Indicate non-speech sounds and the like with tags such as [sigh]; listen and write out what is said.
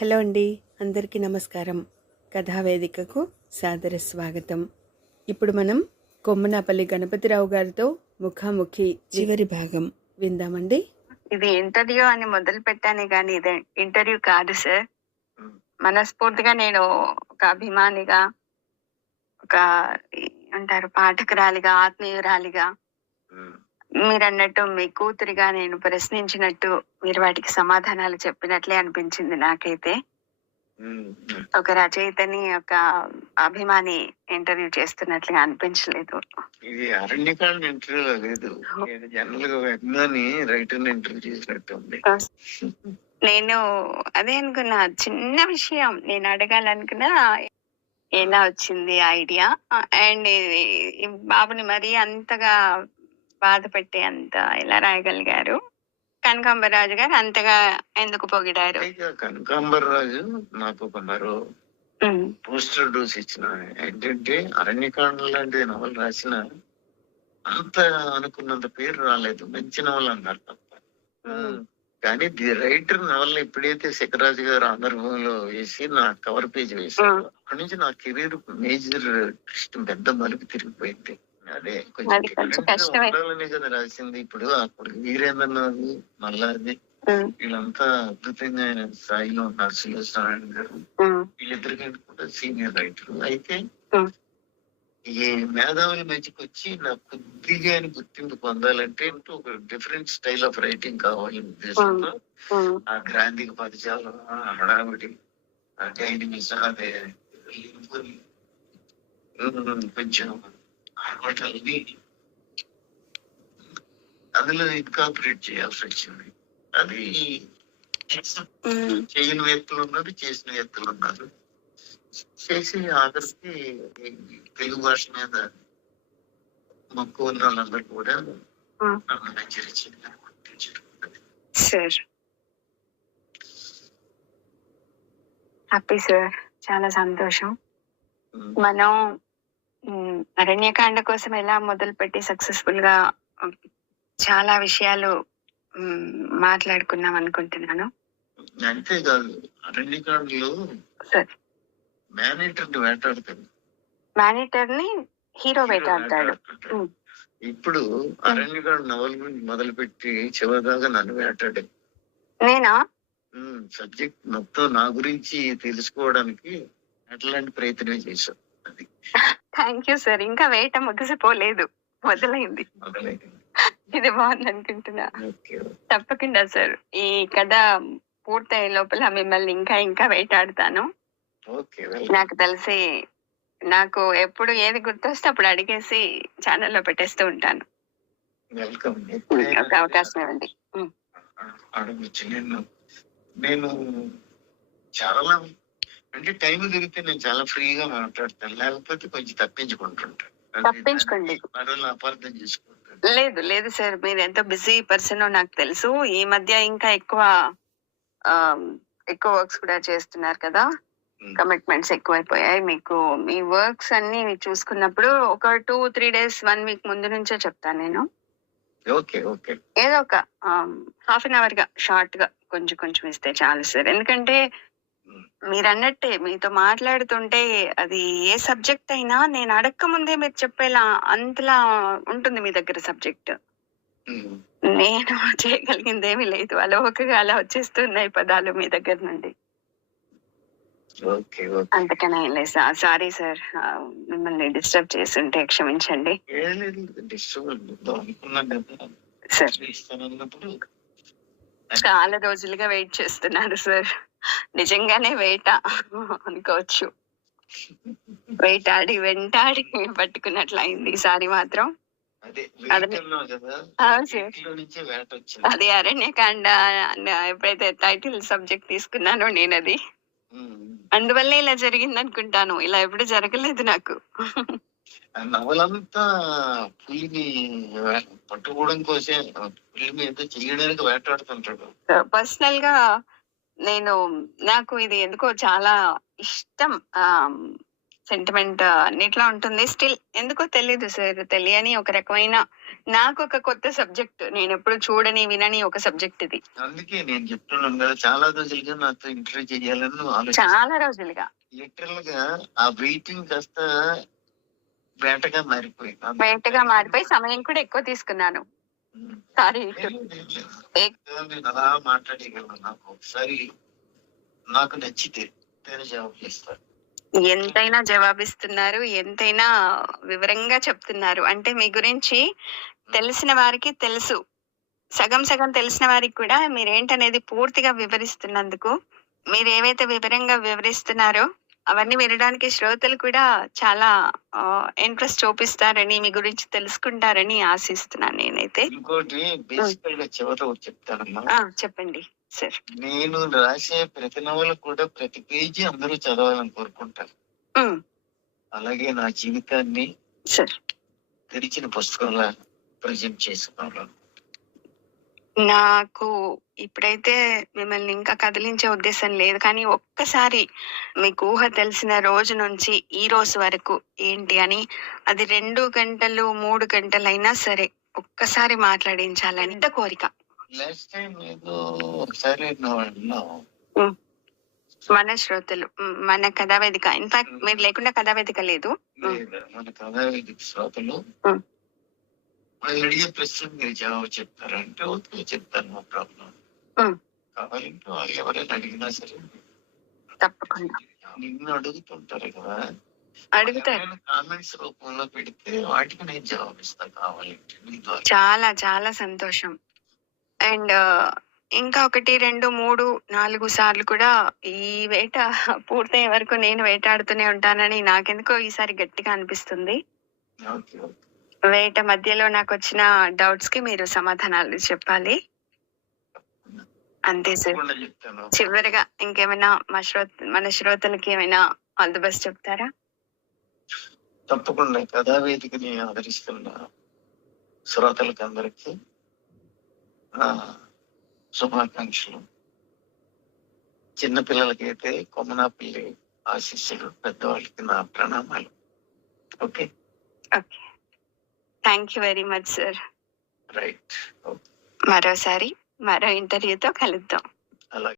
Hello అండి అందరికీ నమస్కారం. కథావేదికకు సాదర స్వాగతం. ఇప్పుడు మనం కొమ్మనాపల్లి గణపతిరావు గారితో ముఖాముఖి చివరి భాగం విందామండి. ఇది ఇంటర్వ్యూ అని మొదలు పెట్టాను కానీ ఇది ఇంటర్వ్యూ కాదు సార్. మనస్ఫూర్తిగా నేను ఒక అభిమానిగా ఒక అంటారు పాఠకురాలిగా ఆత్మీయురాలిగా మీరు అన్నట్టు మీ కూతురిగా నేను ప్రశ్నించినట్టు మీరు వాటికి సమాధానాలు చెప్పినట్లే అనిపించింది నాకైతే. ఒక రచయితని ఒక అభిమాని ఇంటర్వ్యూ చేస్తున్నట్లుగా అనిపించలేదు. ఇది అరణ్యకాండ ఇంటర్వ్యూ లేదు నేను జనరల్గా విజ్ఞాని రైటర్ ఇంటర్వ్యూ చేసినట్టు ఉంది. నేను అదే అనుకున్నా చిన్న విషయం నేను అడగాలనుకున్నా ఎలా వచ్చింది ఐడియా? అండ్ బాబుని మరీ అంతగా బాధ పెట్టే అంత ఎలా రాయగలిగారు. కనకాంబరాజు గారు అంతగా ఎందుకు పొగిడారు? పైగా కనకాంబర్ రాజు నాకు ఒక మరో పోస్టర్ డోస్ ఇచ్చిన. ఏంటంటే అరణ్యకాండ లాంటి నవల రాసిన అంత అనుకున్నంత పేరు రాలేదు. మంచి నవల అన్నారు తప్ప. కానీ ది రైటర్ నవల్ ఎప్పుడైతే శిఖరాజు గారు ఆంధ్రభూమిలో వేసి నా కవర్ పేజ్ వేశారు అక్కడి నుంచి నా కెరీర్ మేజర్ ట్విస్ట్ పెద్ద మలుపు తిరిగిపోయింది. అదే కొంచెం అది. ఉండాలనే కదా రాసింది. ఇప్పుడు అప్పుడు వీరేంద్రనాథ్ మల్లాది ఉమ్, వీళ్ళంతా అద్భుతంగా ఆయన స్థాయిలో ఉన్నారు. సురేష్ నారాయణ గారు. వీళ్ళిద్దరికంటే కూడా సీనియర్ రైటర్. అయితే. ఈ మేధావుల మధ్యకి వచ్చి నాకు కొద్దిగా ఆయన గుర్తింపు పొందాలంటే ఒక డిఫరెంట్ స్టైల్ ఆఫ్ రైటింగ్ కావాలి ఉద్దేశంతో ఆ గ్రాంధిక పదజాలం హడావిడి ఆ డైనమిజం అదే కొంచెం అలవాటల్ని అందులో ఇన్కాపరేట్ చేయాల్సి వచ్చింది. అది. చేయని వ్యక్తులు ఉన్నారు చేసిన వ్యక్తులు ఉన్నారు. చేసి ఆఖరికి తెలుగు భాష మీద మక్కువ ఉన్న వాళ్ళందరూ కూడా సార్. హ్యాపీ సార్ చాలా సంతోషం. మనం అరణ్యకాండ కోసం ఎలా మొదలుపెట్టి సక్సెస్ఫుల్గా చాలా విషయాలు మాట్లాడుకున్నాం అనుకుంటున్నాను. అంతేకాదు అరణ్యకాండలో సార్. మేనేటర్ వేటాడతాడు. మేనేటర్ని హీరో వేటాడతాడు. ఇప్పుడు అరణ్యకాండ నవల గురించి మొదలుపెట్టి చివరిదాకా నన్ను వేటాడే. నేనా? సబ్జెక్ట్ మొత్తం నా గురించి తెలుసుకోవడానికి అట్లాంటి ప్రయత్నమే చేశాం అది. [laughs] Thank you sir. ఇంకా వేట ముగిసిపోలేదు మొదలైంది. ఇది బాగుంది అనుకుంటున్నా తప్పకుండా సార్. ఈ కథ పూర్తయ్యే లోపల మిమ్మల్ని ఇంకా ఇంకా వేటాడుతాను. నాకు తెలిసి నాకు ఎప్పుడు ఏది గుర్తొస్తే అప్పుడు అడిగేసి ఛానల్లో పెట్టేస్తూ ఉంటాను. ఒక అవకాశం ఇవ్వండి. నేను చాలా అంటే టైం దొరికితే నేను చాలా ఫ్రీగా మాట్లాడతాను. లేకపోతే కొంచెం తప్పించుకుంటుంటాను తప్పించుకోండి. అపార్థం చేసుకుంటాను. లేదు లేదు సార్. మీరు ఎంతో బిజీ పర్సన్ నాకు తెలుసు. ఈ మధ్య ఇంకా ఎక్కువ ఎక్కువ వర్క్స్ కూడా చేస్తున్నారు కదా. కమిట్మెంట్స్ ఎక్కువైపోయాయి. మీకు మీ వర్క్స్ అన్ని మీరు చూసుకున్నప్పుడు ఒక two three days one week ముందు నుంచే చెప్తాను నేను. Okay okay. ఏదో ఒక హాఫ్ అన్ అవర్గా షార్ట్గా కొంచెం కొంచెం ఇస్తే చాలు సార్. ఎందుకంటే మీరు అన్నట్టే మీతో మాట్లాడుతుంటే అది ఏ సబ్జెక్ట్ అయినా నేను అడక్క ముందే మీరు చెప్పేలా అంతలా ఉంటుంది మీ దగ్గర సబ్జెక్ట్. నేను [laughs] చేయగలిగింది ఏమీ లేదు అలవకగా అలా వచ్చేస్తున్నాయి పదాలు మీ దగ్గర నుండి. ఏం లేదు సార్. Sorry sir. మిమ్మల్ని డిస్టర్బ్ చేస్తుంటే క్షమించండి. సార్. చాలా రోజులుగా వెయిట్ చేస్తున్నారు సార్. నిజంగానే వేట అనుకోవచ్చు. వేటాడి వెంటాడి పట్టుకున్నట్లు అయింది ఈసారి మాత్రం. అదే అరణ్యకాండ ఎప్పుడైతే టైటిల్ సబ్జెక్ట్ తీసుకున్నానో నేను అది. అందువల్లే ఇలా జరిగింది అనుకుంటాను ఇలా ఎప్పుడు జరగలేదు నాకు. నవలంతా పులిని పట్టుకోవడం కోసం పులి మీద చేయడానికి వేటాడుతుంటాడు. పర్సనల్గా నేను నాకు ఇది ఎందుకో చాలా ఇష్టం సెంటిమెంట్ అన్నిట్లో ఉంటుంది. స్టిల్ ఎందుకో తెలియదు సార్ తెలియని ఒక రకమైన నాకు ఒక కొత్త సబ్జెక్ట్ నేను ఎప్పుడు చూడని వినని ఒక సబ్జెక్ట్ ఇది. అందుకే నేను చెప్తున్నాను కదా చాలా రోజులుగా నాతో ఇంటర్వ్యూ చేయాలని చాలా రోజులుగా. లిటరల్గా ఆ వెయిటింగ్ కాస్త వేటగా మారిపోయింది బయటగా మారిపోయి. సమయం కూడా ఎక్కువ తీసుకున్నాను. అలా నాకు ఒకసారి నాకు నచ్చితే నేను జవాబు చేస్తాను ఎంతైనా జవాబిస్తున్నారు ఎంతైనా వివరంగా చెప్తున్నారు. అంటే మీ గురించి తెలిసిన వారికి తెలుసు. సగం సగం తెలిసిన వారికి కూడా మీరేంటనేది పూర్తిగా వివరిస్తున్నందుకు మీరు ఏవైతే వివరంగా వివరిస్తున్నారో అవన్నీ వినడానికి శ్రోతలు కూడా చాలా ఇంట్రెస్ట్ చూపిస్తారని మీ గురించి తెలుసుకుంటారని ఆశిస్తున్నాను నేనైతే. ఇంకోటి బేసికల్గా చివర ఒకటి చెప్తానమ్మా ఆ, చెప్పండి సార్. నేను రాసే ప్రతి నవల కూడా ప్రతి పేజీ అందరూ చదవాలని కోరుకుంటాను. అలాగే నా జీవితాన్ని సార్. తెరిచిన పుస్తకంలా ప్రజెంట్ చేసుకోవాలి నాకు ఇప్పుడైతే మిమ్మల్ని ఇంకా కదిలించే ఉద్దేశం లేదు. కానీ ఒక్కసారి మీకు ఊహ తెలిసిన రోజు నుంచి ఈ రోజు వరకు ఏంటి అని అది రెండు గంటలు మూడు గంటలైనా సరే ఒక్కసారి మాట్లాడించాలని పెద్ద కోరిక. మన శ్రోతలు మన కథావేదిక. ఇన్ఫాక్ట్ మీరు లేకుండా కథావేదిక లేదు. లేదా మన కథావేదిక శ్రోతలు. వాళ్ళు అడిగే ప్రశ్నలు మీరు జవాబు చెప్తారంటే ఓకే చెప్తాను నో ప్రాబ్లం. కావాలంటే వాళ్ళు ఎవరైనా అడిగినా సరే తప్పకుండా. నిన్ను అడుగుతుంటారు కదా. అడుగుతారు. కామెంట్స్ రూపంలో పెడితే వాటికి నేను జవాబిస్తాను కావాలంటే చాలా చాలా సంతోషం. అండ్ ఇంకా ఒకటి రెండు మూడు నాలుగు సార్లు కూడా ఈ వేట పూర్తయ్యే వరకు నేను వేటాడుతూనే ఉంటానని నాకెందుకో ఈసారి గట్టిగా అనిపిస్తుంది. వేట మధ్యలో నాకు వచ్చిన డౌట్స్కి మీరు సమాధానాలు చెప్పాలి. అంతే సార్. చివరిగా ఇంకేమైనా మా శ్రోత మన శ్రోతలకి ఏమైనా ఆల్ ది బెస్ట్ చెప్తారా? తప్పకుండా. కథావేదికని ఆదరిస్తున్న శ్రోతలకు అందరికీ శుభాకాంక్షలు. చిన్నపిల్లలకైతే కొమ్మనాపల్లి ఆశీస్సులు పెద్దవాళ్ళకి నా ప్రణామాలు. Okay? Okay. Thank you very much sir right మరోసారి మరో ఇంటర్వ్యూతో కలుద్దాం. అలాగే.